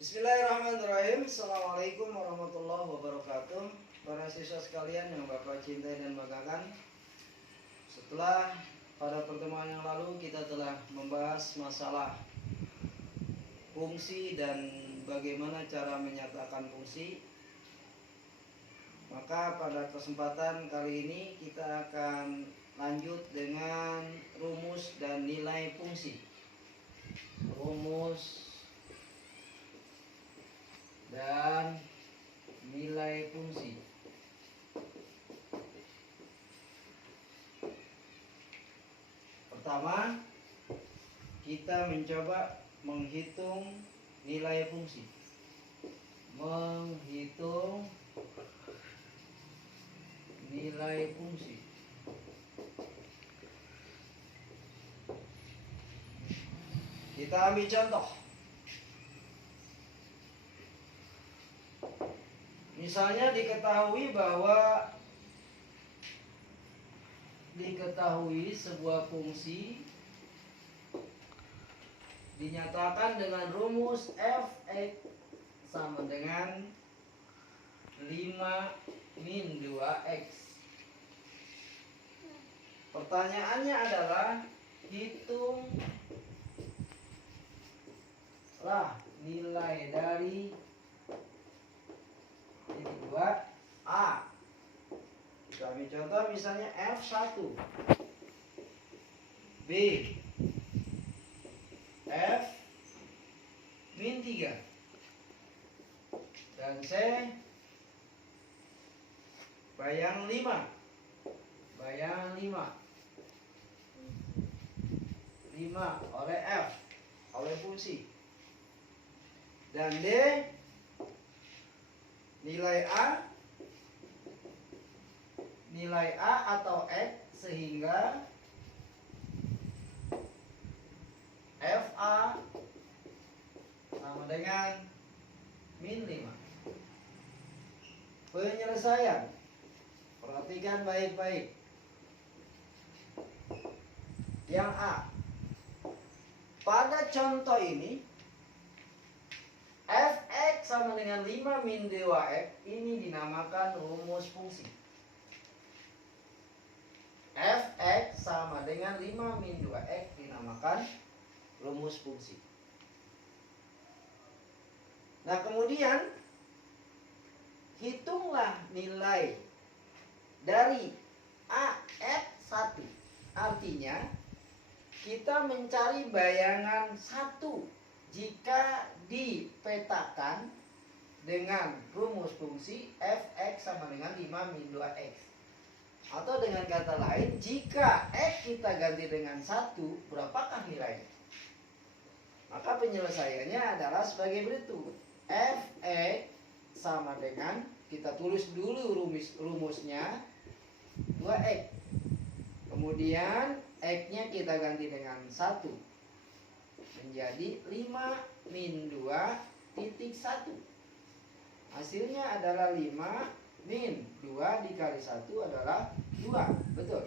Bismillahirrahmanirrahim. Assalamualaikum warahmatullahi wabarakatuh. Para siswa sekalian yang Bapak cintai dan banggakan, setelah pada pertemuan yang lalu kita telah membahas masalah fungsi dan bagaimana cara menyatakan fungsi, maka pada kesempatan kali ini kita akan lanjut dengan rumus dan nilai fungsi. Rumus dan nilai fungsi. Pertama, kita mencoba menghitung nilai fungsi. Menghitung nilai fungsi. Kita ambil contoh. Misalnya diketahui sebuah fungsi dinyatakan dengan rumus f(x) sama dengan 5 min 2x. Pertanyaannya adalah hitunglah nilai dari 2a. Kita ambil contoh misalnya f1, b, f min 3, dan c bayang 5. 5 oleh f, oleh fungsi. Dan d nilai a atau x, sehingga fa sama dengan min 5. Penyelesaian, perhatikan baik-baik. Yang a, pada contoh ini f(x) sama dengan 5 min 2x ini dinamakan rumus fungsi. f(x) sama dengan 5 min 2x dinamakan rumus fungsi. Nah, kemudian hitunglah nilai dari a f1. Artinya kita mencari bayangan 1 jika dipetakan dengan rumus fungsi f(x) sama dengan 5 min 2x. Atau dengan kata lain, jika x kita ganti dengan 1, berapakah nilainya? Maka penyelesaiannya adalah sebagai berikut. f(x) sama dengan, kita tulis dulu rumusnya, 2x. Kemudian x-nya kita ganti dengan 1, menjadi 5 min 2 titik 1. Hasilnya adalah 5 min 2 dikali 1 adalah 2. Betul.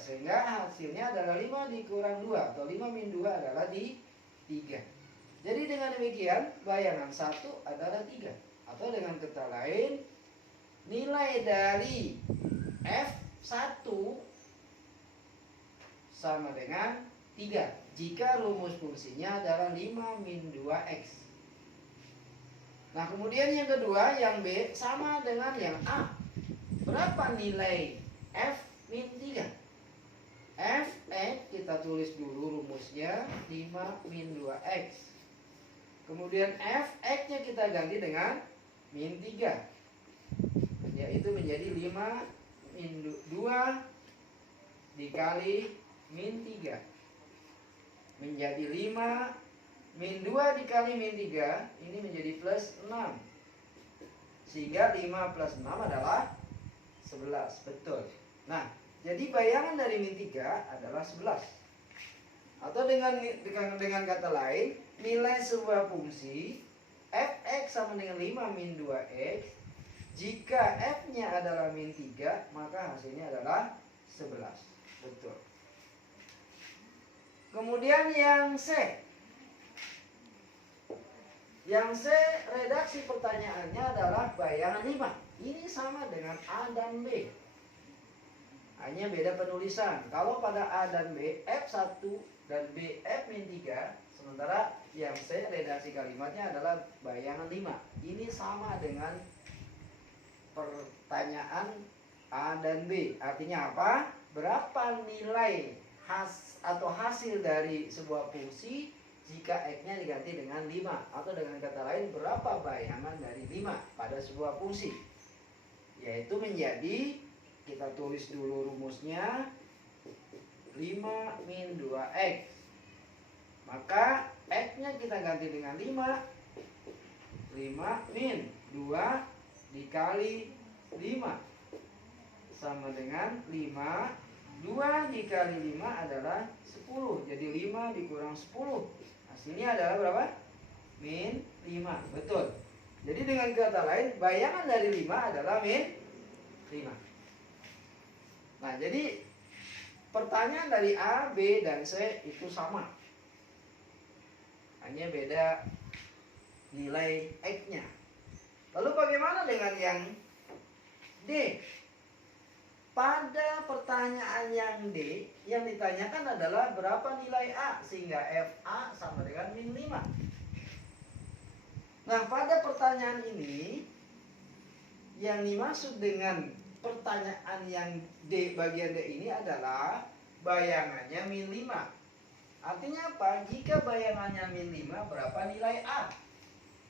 Sehingga hasilnya adalah 5 dikurang 2, atau 5 min 2 adalah 3. Jadi dengan demikian bayangan 1 adalah 3. Atau dengan kata lain, nilai dari f1 sama dengan 3 jika rumus fungsinya adalah 5 min 2x. Nah, kemudian yang kedua, yang B sama dengan yang A. Berapa nilai f min 3? f(x) kita tulis dulu rumusnya 5 min 2x. Kemudian f(x)-nya kita ganti dengan min 3, yaitu menjadi 5 min 2 dikali min 3, menjadi 5 min 2 dikali min 3, ini menjadi plus 6. Sehingga 5 plus 6 adalah 11. Betul. Nah, jadi bayangan dari min 3 adalah 11. Atau dengan kata lain, nilai sebuah fungsi f(x) sama dengan 5 min 2x, jika f-nya adalah min 3, maka hasilnya adalah 11. Betul. Kemudian yang C, Yang C, redaksi pertanyaannya adalah bayangan 5. Ini sama dengan A dan B. Hanya beda penulisan. Kalau pada A dan B, F1 dan B, F-3. Sementara yang C, redaksi kalimatnya adalah bayangan 5. Ini sama dengan pertanyaan A dan B. Artinya apa? Berapa nilai atau hasil dari sebuah fungsi jika X-nya diganti dengan 5, atau dengan kata lain berapa bayangan dari 5 pada sebuah fungsi. Yaitu menjadi, kita tulis dulu rumusnya, 5 min 2X. Maka X-nya kita ganti dengan 5. 5 min 2 dikali 5 sama dengan 5. 2 dikali 5 adalah 10. Jadi 5 dikurang 10. Hasilnya adalah berapa? Min 5. Betul. Jadi dengan kata lain, bayangan dari 5 adalah min 5. Nah, jadi pertanyaan dari A, B, dan C itu sama. Hanya beda nilai X-nya. Lalu bagaimana dengan yang D? Pada pertanyaan yang D, yang ditanyakan adalah berapa nilai A, sehingga FA sama dengan min 5. Nah, pada pertanyaan ini, yang dimaksud dengan pertanyaan yang D, bagian D ini adalah bayangannya min 5. Artinya apa? Jika bayangannya min 5, berapa nilai A?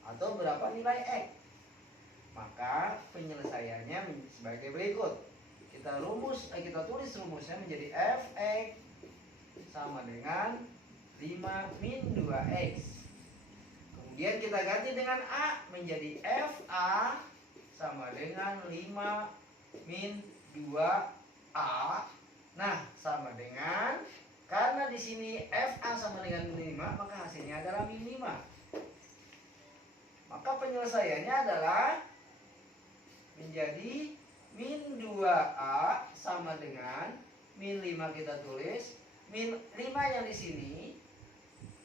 Atau berapa nilai X? Maka penyelesaiannya sebagai berikut. Kita tulis rumusnya menjadi Fx sama dengan 5 min 2x. Kemudian kita ganti dengan A menjadi Fa sama dengan 5 min 2A. Nah, sama dengan, karena di sini Fa sama dengan min 5, maka hasilnya adalah min 5. Maka penyelesaiannya adalah menjadi min 2A sama dengan min 5, kita tulis. Min 5 yang di sini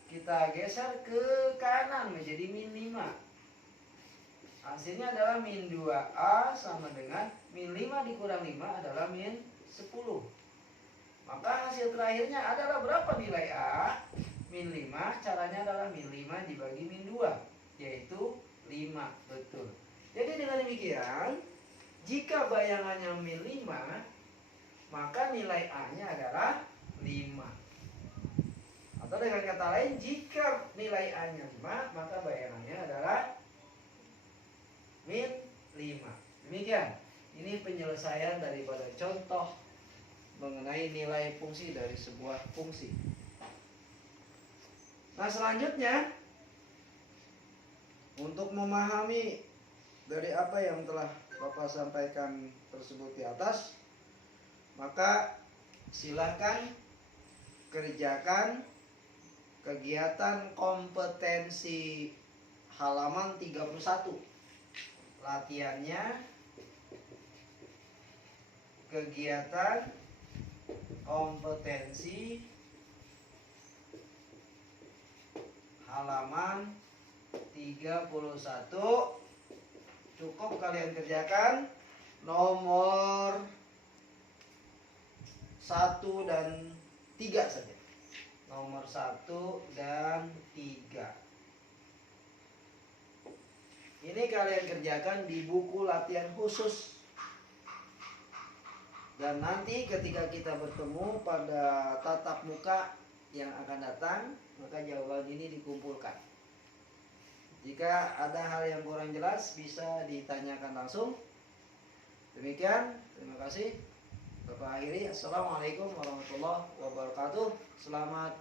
kita geser ke kanan menjadi min 5. Hasilnya adalah min 2A sama dengan min 5 dikurang 5 adalah min 10. Maka hasil terakhirnya adalah berapa nilai A? Min 5, caranya adalah min 5 dibagi min 2, yaitu 5. Betul. Jadi dengan demikian, jika bayangannya min 5, maka nilai A-nya adalah 5. Atau dengan kata lain, jika nilai A-nya 5, maka bayangannya adalah min 5. Demikian. Ini penyelesaian daripada contoh mengenai nilai fungsi dari sebuah fungsi. Nah, selanjutnya, untuk memahami dari apa yang telah Bapak sampaikan tersebut di atas, maka silakan kerjakan kegiatan kompetensi halaman 31. Latihannya kegiatan kompetensi halaman 31. Cukup kalian kerjakan nomor 1 dan 3 saja. Nomor 1 dan 3. Ini kalian kerjakan di buku latihan khusus. Dan nanti ketika kita bertemu pada tatap muka yang akan datang, maka jawaban ini dikumpulkan. Jika ada hal yang kurang jelas, bisa ditanyakan langsung. Demikian, terima kasih. Bapak akhiri. Assalamualaikum warahmatullahi wabarakatuh. Selamat